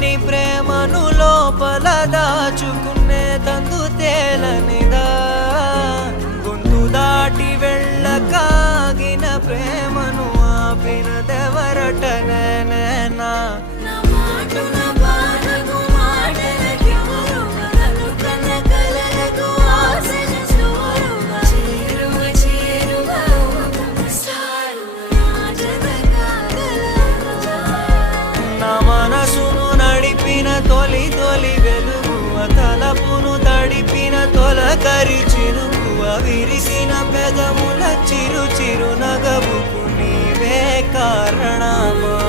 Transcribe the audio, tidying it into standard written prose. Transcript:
తెలియని ప్రేమను లోపల దాచుకునే తందు తేలనిదా గొంతు దాటి వెళ్ళకాగిన ప్రేమను ఆపినదెవరటనేనా మనసును నడిపిన తొలి తొలి వెలుగువ తలపును తడిపిన తొలకరి చిరుకువ విరిసిన పెదముల చిరు చిరు నగవుకు నీవే కారణమా